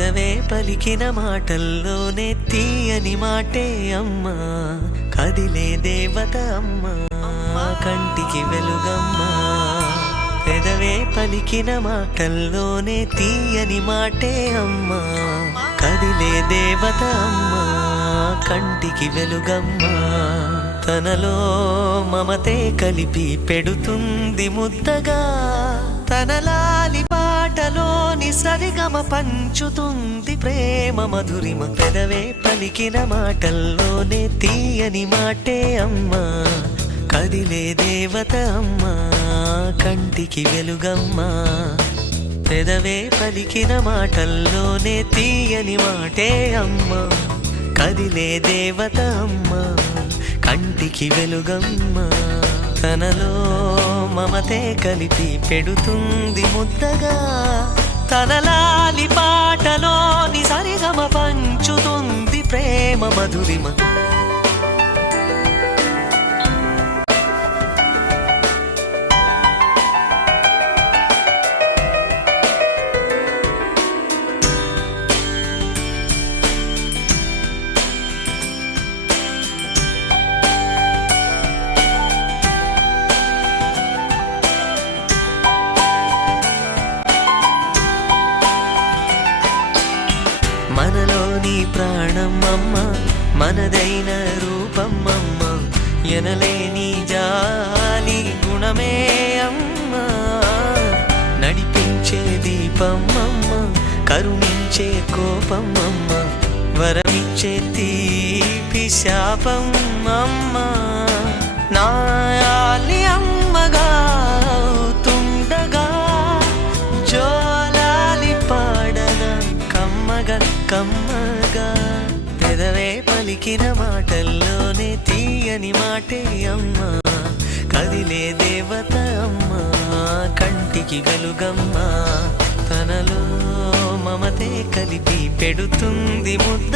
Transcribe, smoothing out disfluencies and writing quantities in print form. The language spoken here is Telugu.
పెదవే పలికిన మాటల్లోనే తీయని మాటే అమ్మా, కదిలే దేవత అమ్మా, కంటికి వెలుగమ్మా. పెదవే పలికిన మాటల్లోనే తీయని మాటే అమ్మా, కదిలే దేవత అమ్మా, కంటికి వెలుగమ్మా. తనలో మమతే కలిపి పెడుతుంది ముద్దగా, తనలాలి పాటలోని సరిగమ పంచుతుంది ప్రేమ మధురిమ. పెదవే పలికిన మాటల్లోనే తీయని మాటే అమ్మా, కదిలే దేవత అమ్మా, కంటికి వెలుగమ్మా. పెదవే పలికిన మాటల్లోనే తీయని మాటే అమ్మా, కదిలే దేవత అమ్మా, కంటికి వెలుగమ్మా. తనలో మమతే కలిపి పెడుతుంది ముద్దగా, తనలాలి పాటలోని సరిగమ పంచుతుంది ప్రేమ మధురిమ. మనలోని ప్రాణం అమ్మ, మనదైన రూపం అమ్మ, ఎనలేని జాలి గుణమే అమ్మ. నడిపించే దీపం అమ్మ, కరుణించే కోపం అమ్మ, వరమిచ్చే తీపి శాపం అమ్మ. నాయాలి అమ్మగా అవుతుండగా, జోలాలి పాడన కమ్మగా కమ్మగా. పెదవే పలికిన మాటల్లోనే తీయని మాటే అమ్మా, కదిలే దేవత అమ్మా, కంటికి వెలుగమ్మా. తనలో మమతే కలిపి పెడుతుంది ముద్ద